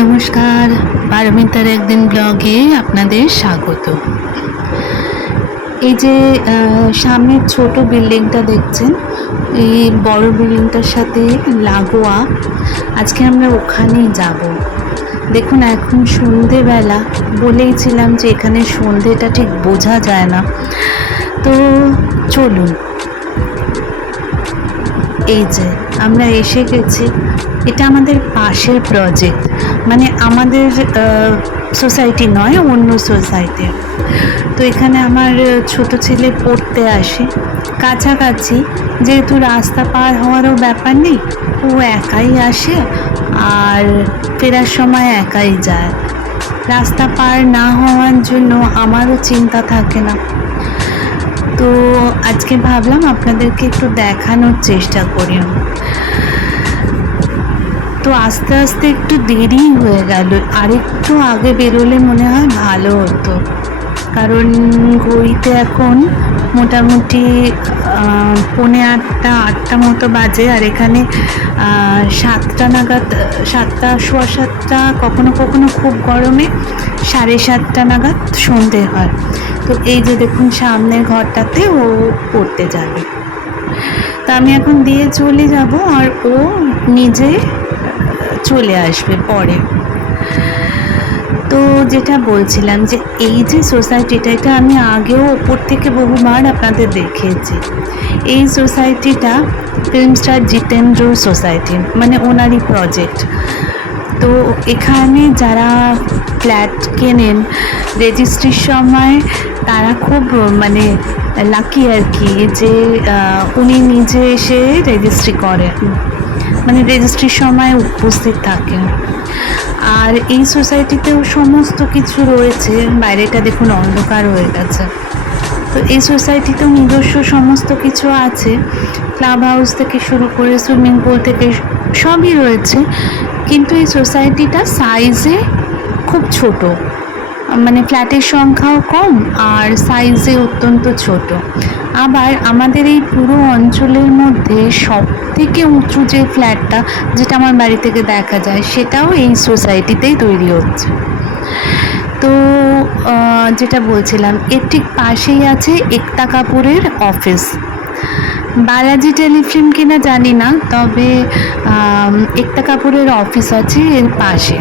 নমস্কার। পারমিতার একদিন ব্লগে আপনাদের স্বাগত। এই যে সামনের ছোট বিল্ডিংটা দেখছেন, এই বড় বিল্ডিংটার সাথে লাগোয়া, আজকে আমরা ওখানেই যাব। দেখুন, এখন সন্ধেবেলা বলেইছিলাম যে এখানে সন্ধেটা ঠিক বোঝা যায় না। তো চলুন। এই যে, আমরা এসে গেছি। এটা আমাদের পাশের প্রজেক্ট মানে আমাদের সোসাইটি নয়, অন্য সোসাইটি তো এখানে আমার ছোট ছেলে পড়তে আসে। কাছাকাছি যেহেতু রাস্তা পার হওয়ারও ব্যাপার নেই, ও একাই আসে আর ফেরার সময় একাই যায়। রাস্তা পার না হওয়ার জন্য আমারও চিন্তা থাকে না। তো আজকে ভাবলাম আপনাদেরকে একটু দেখানোর চেষ্টা করি। তো আস্তে আস্তে একটু দেরি হয়ে গেল। আর একটু আগে বেরোলে মনে হয় ভালো হতো। কারণ ঘড়িতে এখন মোটামুটি পৌনে আটটা আটটা মতো বাজে। আর এখানে সাতটা নাগাদ, সাতটা, সোয়া সাতটা, কখনো কখনো খুব গরমে সাড়ে সাতটা নাগাদ সন্ধে হয়। তো এই যে দেখুন, সামনের ঘরটাতে ও পড়তে যাবে। তা আমি এখন দিয়ে চলে যাব আর ও নিজে চলে আসবে পরে। তো যেটা বলছিলাম যে এই যে সোসাইটিটা এটা আমি আগেও ওপর থেকে বহুবার আপনাদের দেখিয়েছি। এই সোসাইটিটা ফিল্ম স্টার জিতেন্দ্র সোসাইটি মানে ওনারই প্রজেক্ট তো এখানে যারা ফ্ল্যাট কেনেন রেজিস্ট্রির সময় তারা খুব মানে লাকি আর কি যে উনি নিজে এসে রেজিস্ট্রি করেন। মানে রেজিস্ট্রির সময় উপস্থিত থাকেন আর এই সোসাইটিতেও সমস্ত কিছু রয়েছে, বাইরেটা দেখুন অন্ধকার হয়ে গেছে। তো এই সোসাইটিতেও নিজস্ব সমস্ত কিছু আছে ক্লাব হাউস থেকে শুরু করে সুইমিং পুল থেকে সবই রয়েছে। কিন্তু এই সোসাইটিটা সাইজে খুব ছোট। মানে ফ্ল্যাটের সংখ্যাও কম আর সাইজে অত্যন্ত ছোট। আবার আমাদের এই পুরো অঞ্চলের মধ্যে সব থেকে উঁচু যে ফ্ল্যাটটা যেটা আমার বাড়ি থেকে দেখা যায়, সেটাও এই সোসাইটিতেই তৈরি হচ্ছে। তো যেটা বলছিলাম, এর ঠিক পাশেই আছে একতা কাপুরের অফিস বালাজি টেলিফিল্ম কিনা জানি না, তবে একতা কাপুরের অফিস আছে এর পাশে।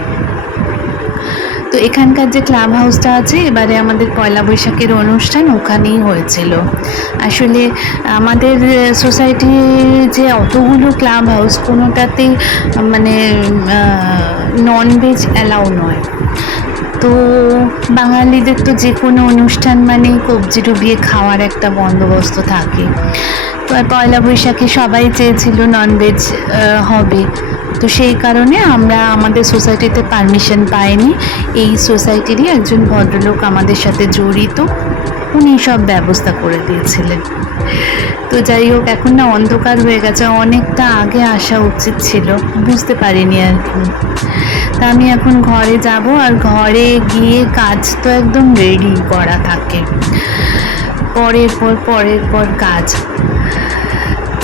তো এখানকার যে ক্লাব হাউসটা আছে, এবারে আমাদের পয়লা বৈশাখের অনুষ্ঠান ওখানেই হয়েছিল। আসলে আমাদের সোসাইটির যে অতগুলো ক্লাব হাউস কোনোটাতেই মানে নন ভেজ অ্যালাউ নয়। তো বাঙালিদের তো যে কোনো অনুষ্ঠান মানেই কবজি ডুবিয়ে খাওয়ার একটা বন্দোবস্ত থাকে। পয়লা বৈশাখে সবাই চেয়েছিল ননভেজ হবে। তো সেই কারণে আমরা আমাদের সোসাইটিতে পারমিশন পাইনি। এই সোসাইটিরই একজন ভদ্রলোক আমাদের সাথে জড়িত। উনি সব ব্যবস্থা করে দিয়েছিলেন। তো যাই হোক, এখন না অন্ধকার হয়ে গেছে। অনেকটা আগে আসা উচিত ছিল। বুঝতে পারিনি আর কি। তা আমি এখন ঘরে যাব আর ঘরে গিয়ে কাজ তো একদম রেডি করা থাকে। পরের পর পরের পর কাজ।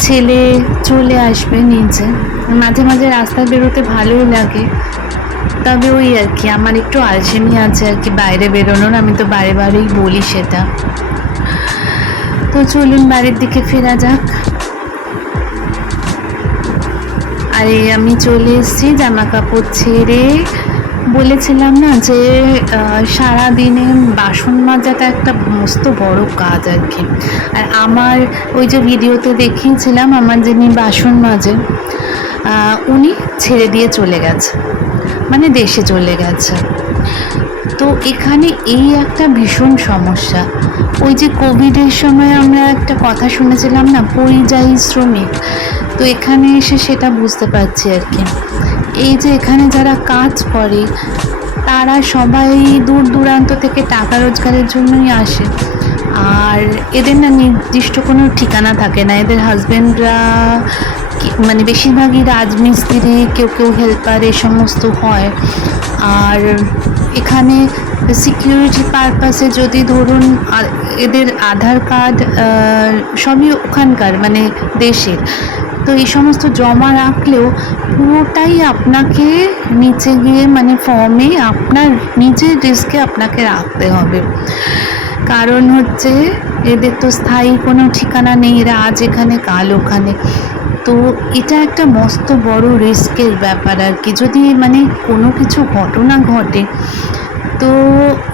ছেলে চলে আসবে নিচে মাঝে মাঝে রাস্তায় বেরোতে ভালোই লাগে। তবে ওই আর কি, আমার একটু আলসেমি আছে আর কি, বাইরে বেরোনোর, আমি তো বারে বারেই বলি সেটা। তো চলুন বাড়ির দিকে ফেরা যাক। আরে আমি চলে এসেছি জামা কাপড় ছেড়ে। বলেছিলাম না যে আহ, সারাদিনে বাসন মাজাটা একটা মস্ত বড় কাজ আর কি। আর আমার ওই যে ভিডিওতে দেখিয়েছিলাম আমার যিনি বাসন মাজে উনি ছেড়ে দিয়ে চলে গেছে মানে দেশে চলে গেছে। তো এখানে এই একটা ভীষণ সমস্যা। ওই যে কোভিডের সময় আমরা একটা কথা শুনেছিলাম না পরিযায়ী শ্রমিক। তো এখানে এসে সেটা বুঝতে পারছি আর কি। এই যে এখানে যারা কাজ করে, তারা সবাই দূর দূরান্ত থেকে টাকা রোজগারের জন্যই আসে। আর এদের না নির্দিষ্ট কোনো ঠিকানা থাকে না। এদের হাজব্যান্ডরা মানে বেশিরভাগই রাজমিস্ত্রি, কেউ কেউ হেল্পার এ সমস্ত হয়। আর এখানে সিকিউরিটি পারপাসে যদি ধরুন এদের আধার কার্ড সবই ওখানকার মানে দেশের। তো এই সমস্ত জমা রাখলেও পুরোটাই আপনাকে নিচে গিয়ে মানে ফর্মে আপনার নিজের রিস্কে আপনাকে রাখতে হবে। কারণ হচ্ছে এদের তো স্থায়ী কোনো ঠিকানা নেই, এরা আজ এখানে, কাল ওখানে। তো এটা একটা মস্ত বড় রিস্কের ব্যাপার আর কি। যদি মানে কোনো কিছু ঘটনা ঘটে, তো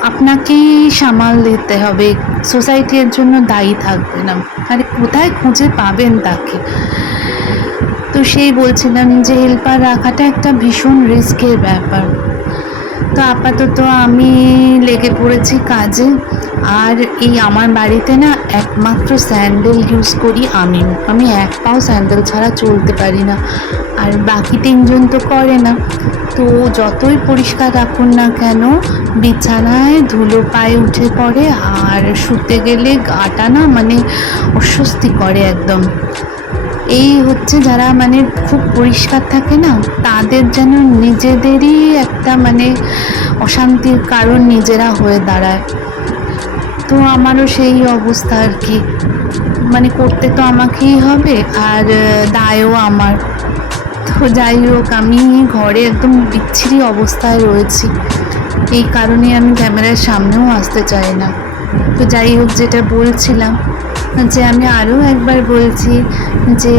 আপনাকেই সামাল দিতে হবে। সোসাইটির জন্য দায়ী থাকবে না। আর কোথায় খুঁজে পাবেন তাকে? তো সেই বলছিলাম যে হেল্পার রাখাটা একটা ভীষণ রিস্কের ব্যাপার। তো আপাতত আমি লেগে পড়েছি কাজে। আর এই আমার বাড়িতে না একমাত্র স্যান্ডেল ইউজ করি আমি। আমি এক পাও স্যান্ডেল ছাড়া চলতে পারি না। আর বাকি তিনজন তো করে না। তো যতই পরিষ্কার রাখুন না কেন, বিছানায় ধুলো পায়ে উঠে পড়ে আর শুতে গেলে গাটা না মানে অস্বস্তি করে একদম। এই হচ্ছে যারা মানে খুব পরিষ্কার থাকে না, তাদের যেন নিজেদেরই একটা মানে অশান্তির কারণ নিজেরা হয়ে দাঁড়ায়। তো আমারও সেই অবস্থা আর কি। মানে করতে তো আমাকেই হবে আর দায়ও আমার। তো যাই হোক, আমি ঘরে একদম বিচ্ছিরি অবস্থায় রয়েছি। এই কারণে আমি ক্যামেরার সামনেও আসতে চাই না। তো যাই হোক, যেটা বলছিলাম যে আমি আরও একবার বলছি যে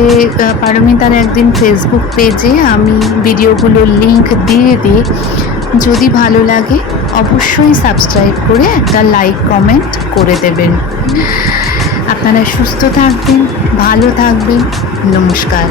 পারমিতার একদিন ফেসবুক পেজে আমি ভিডিওগুলো লিঙ্ক দিয়ে দিই। যদি ভালো লাগে, অবশ্যই সাবস্ক্রাইব করে একটা লাইক কমেন্ট করে দেবেন। আপনারা সুস্থ থাকবেন, ভালো থাকবেন, নমস্কার।